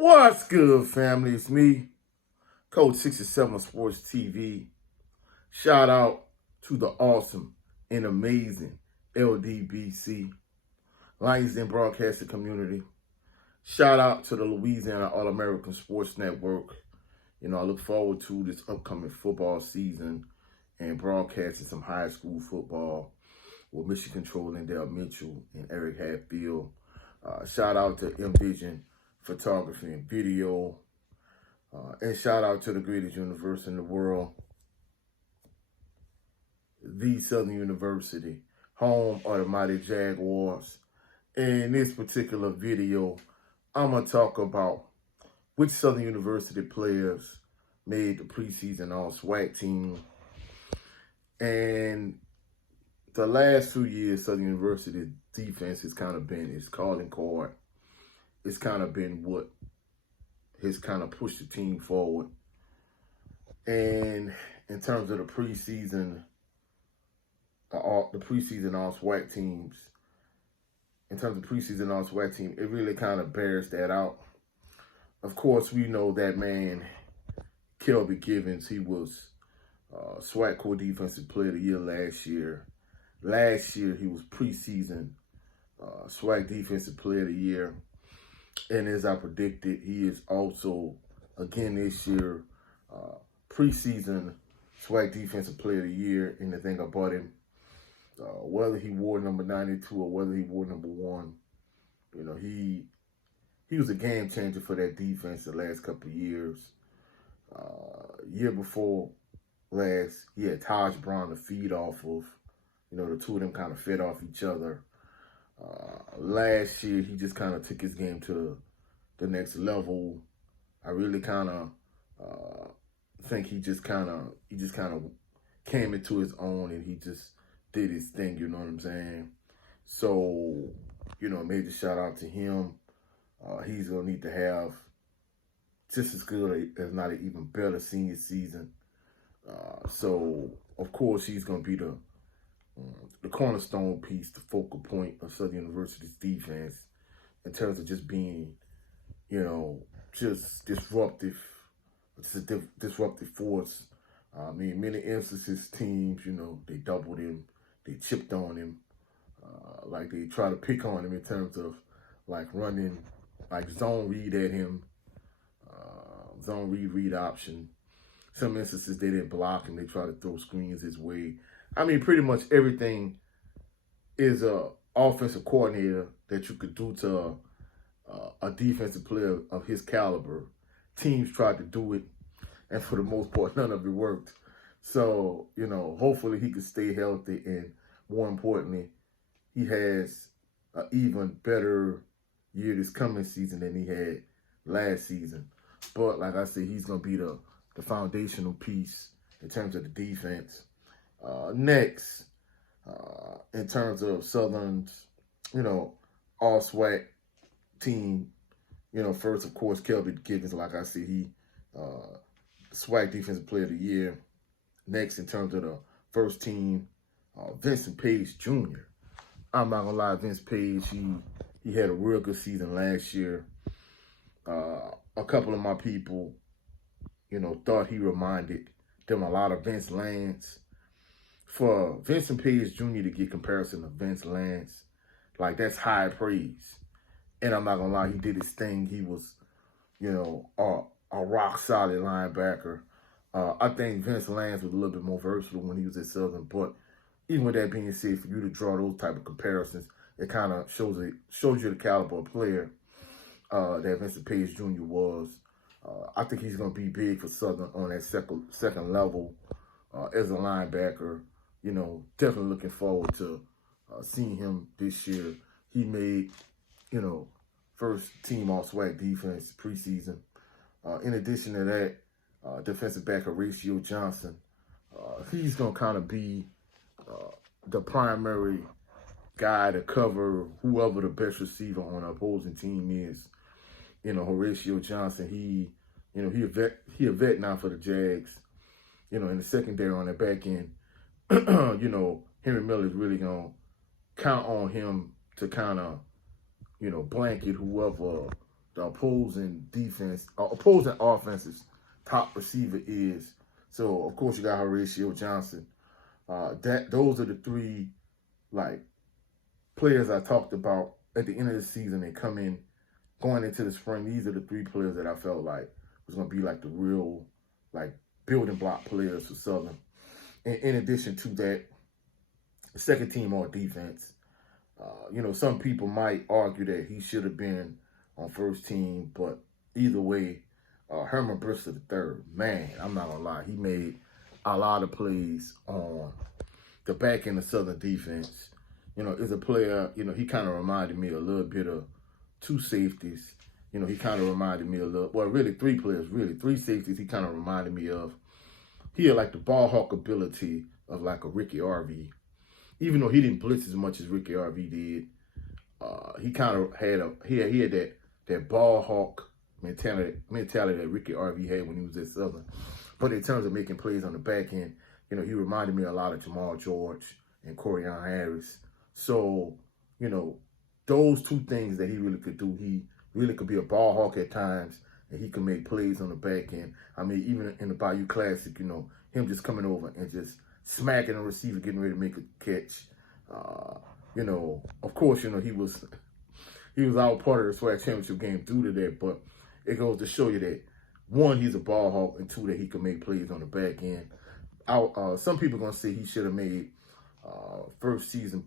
What's good, family? It's me, Coach 67 Sports TV. Shout out to the awesome and amazing LDBC, Lions Den Broadcasting Community. Shout out to the Louisiana All-American Sports Network. I look forward to this upcoming football season and broadcasting some high school football with mission control Dale Mitchell and Eric Hatfield. Shout out to Envision Photography and Video. And shout out to the greatest university in the world, the Southern University, home of the mighty Jaguars. In this particular video, I'm going to talk about which Southern University players made the preseason All-SWAC team. And the last 2 years, Southern University's defense has kind of been its calling card. It's kind of been what has kind of pushed the team forward. And in terms of the preseason All-SWAC teams, it really kind of bears that out. Of course, we know that man, Kelby Givens, he was SWAC Core Defensive Player of the Year last year. Last year, he was preseason SWAC Defensive Player of the Year. And as I predicted, he is also, again this year, preseason SWAC Defensive Player of the Year. And the thing about him, whether he wore number 92 or whether he wore number 1, he was a game changer for that defense the last couple of years. Year before last, he had Taj Brown to feed off of. The two of them kind of fed off each other. Last year, he just kind of took his game to the next level. I really kind of think he just kind of came into his own and he just did his thing. You know what I'm saying? So, major shout out to him. He's gonna need to have just as good, if not an even better, senior season. So, of course, he's gonna be the cornerstone piece, the focal point of Southern University's defense in terms of just being, just disruptive. It's a disruptive force. Many instances, teams, they doubled him, they chipped on him, like they try to pick on him in terms of like running, like zone read at him, zone read option. Some instances they didn't block him, they try to throw screens his way. Pretty much everything is a offensive coordinator that you could do to a defensive player of his caliber. Teams tried to do it, and for the most part, none of it worked. So, hopefully he can stay healthy, and more importantly, he has an even better year this coming season than he had last season. But like I said, he's going to be the foundational piece in terms of the defense. Next, in terms of Southern's, all-SWAC team, first, of course, Kelby Givens, like I said, he SWAC Defensive Player of the Year. Next, in terms of the first team, Vincent Page Jr. I'm not going to lie, Vince Page, he had a real good season last year. A couple of my people, thought he reminded them a lot of Vince Lance. For Vincent Page Jr. to get comparison to Vince Lance, like, that's high praise. And I'm not going to lie, he did his thing. He was, a rock-solid linebacker. I think Vince Lance was a little bit more versatile when he was at Southern. But even with that being said, for you to draw those type of comparisons, it kind of shows you the caliber of player that Vincent Page Jr. was. I think he's going to be big for Southern on that second level as a linebacker. Definitely looking forward to seeing him this year. He made, first team All-SWAC defense preseason. In addition to that, defensive back Horatio Johnson, he's going to kind of be the primary guy to cover whoever the best receiver on an opposing team is. Horatio Johnson, he a vet now for the Jags. In the secondary on the back end, Henry Miller is really going to count on him to kind of, blanket whoever the opposing offense's top receiver is. So of course you got Horatio Johnson. Those are the three like players I talked about at the end of the season. They come in going into the spring. These are the three players that I felt like was going to be like the real like building block players for Southern. And in addition to that, the second team on defense. Some people might argue that he should have been on first team, but either way, Herman Bristol III, man, I'm not gonna lie, he made a lot of plays on the back end of Southern defense. As a player, he kind of reminded me a little bit of two safeties. He kind of reminded me a little, well, really three players, really three safeties. He kind of reminded me of. He had like the ball hawk ability of like a Ricky RV. Even though he didn't blitz as much as Ricky RV did, he kind of had he had that ball hawk mentality that Ricky RV had when he was at Southern. But in terms of making plays on the back end, he reminded me a lot of Jamal George and Corian Harris. So, those two things that he really could do, he really could be a ball hawk at times, and he could make plays on the back end. I mean, even in the Bayou Classic, him just coming over and just smacking a receiver, getting ready to make a catch. Of course, he was out part of the SWAC championship game due to that, but it goes to show you that, one, he's a ball hawk, and two, that he can make plays on the back end. Some people are going to say he should have made first season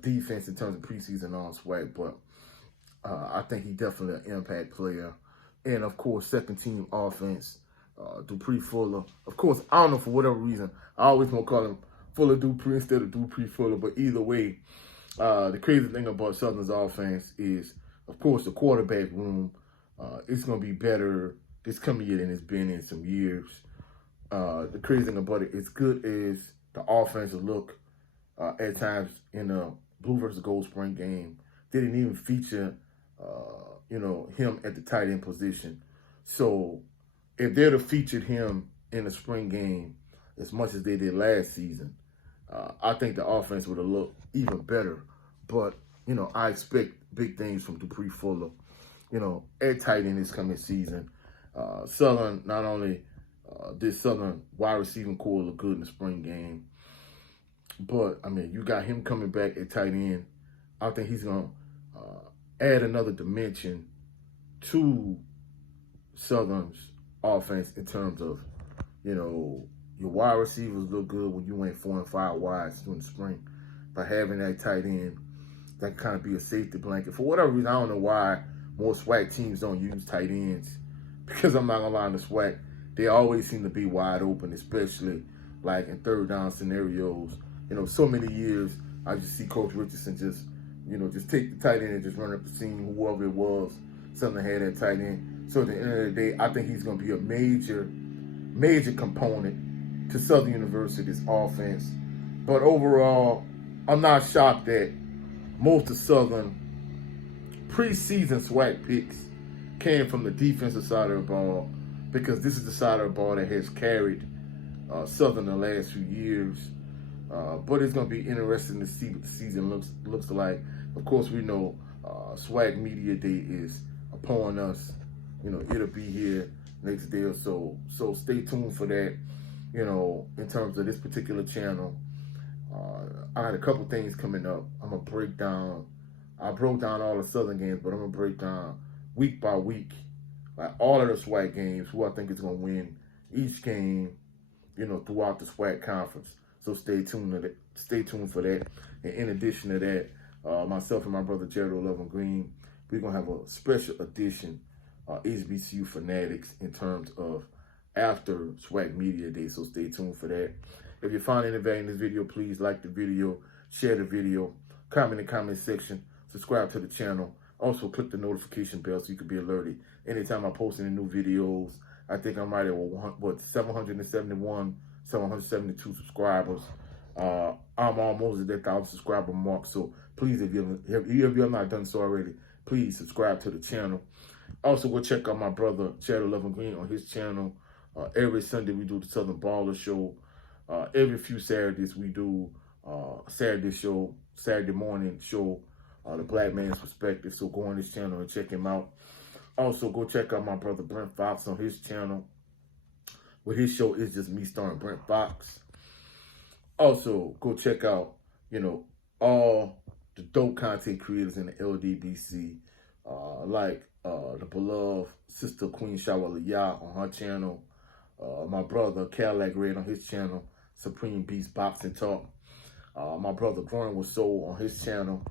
defense in terms of preseason on SWAC, but I think he definitely an impact player. And, of course, second team offense, Dupree Fuller. Of course, I don't know, for whatever reason, I always want to call him Fuller Dupree instead of Dupree Fuller, but either way, the crazy thing about Southern's offense is, of course, the quarterback room. It's going to be better this coming year than it's been in some years. The crazy thing about it, as good as the offensive look at times in the Blue versus Gold Spring game, they didn't even feature, him at the tight end position. So if they'd have featured him in the spring game as much as they did last season, I think the offense would have looked even better. But, I expect big things from Dupree Fuller, at tight end this coming season. Southern, not only did Southern wide receiving core look good in the spring game, but, I mean, you got him coming back at tight end. I think he's going to add another dimension to Southern's offense in terms of, your wide receivers look good when you went 4 and 5 wides during the spring. By having that tight end, that can kind of be a safety blanket. For whatever reason, I don't know why more SWAC teams don't use tight ends. Because I'm not going to lie, in the SWAC, they always seem to be wide open, especially like in third down scenarios. So many years, I just see Coach Richardson just take the tight end and just run up the seam, whoever it was, Southern had that tight end. So at the end of the day, I think he's going to be a major component to Southern University's offense. But overall, I'm not shocked that most of Southern preseason SWAC picks came from the defensive side of the ball, because this is the side of the ball that has carried Southern the last few years. But it's going to be interesting to see what the season looks like. Of course, we know SWAC Media Day is upon us. It'll be here next day or so. So stay tuned for that, in terms of this particular channel. I had a couple things coming up. I'm going to break down. I broke down all the Southern games, but I'm going to break down week by week, like all of the SWAC games, who I think is going to win each game, throughout the SWAC conference. So stay tuned for that. And in addition to that, myself and my brother Jared 11 Green, we're going to have a special edition HBCU Fanatics in terms of after SWAC Media Day. So stay tuned for that. If you find any value in this video, please like the video, share the video, comment in the comment section, subscribe to the channel. Also, click the notification bell so you can be alerted anytime I post any new videos. I think I'm right at 771, 772 subscribers. I'm almost at that 1,000 subscriber mark. So please, if you have not done so already, please subscribe to the channel. Also, go check out my brother Chad 11 Green on his channel. Every Sunday we do the Southern Baller Show. Every few Saturdays we do Saturday morning show, The Black Man's Perspective. So go on his channel and check him out. Also, go check out my brother Brent Fox on his channel, where his show is just me starring Brent Fox. Also, go check out, all the dope content creators in the LDBC, like the beloved sister Queen Shawala Yah on her channel, my brother Cadillac Red on his channel, Supreme Beast Boxing Talk, my brother Growing with Soul on his channel,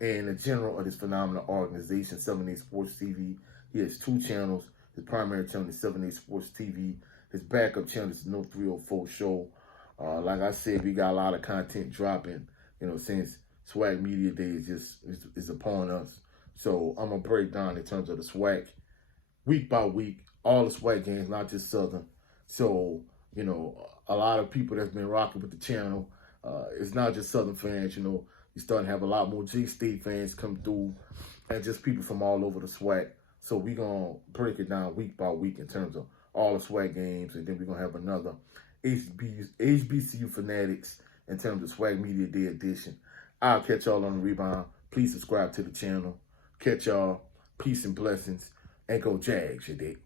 and the general of this phenomenal organization, 7A Sports TV. He has 2 channels. His primary channel is 7A Sports TV. His backup channel is No 304 Show. Like I said, we got a lot of content dropping, since SWAC Media Day is upon us. So I'm going to break down in terms of the SWAC week by week, all the SWAC games, not just Southern. So, a lot of people that's been rocking with the channel, it's not just Southern fans, you're starting to have a lot more G-State fans come through and just people from all over the SWAC. So we're going to break it down week by week in terms of all the SWAC games, and then we're going to have another HBCU Fanatics in terms of SWAC Media Day edition. I'll catch y'all on the rebound. Please subscribe to the channel. Catch y'all. Peace and blessings. And go Jags, you dig?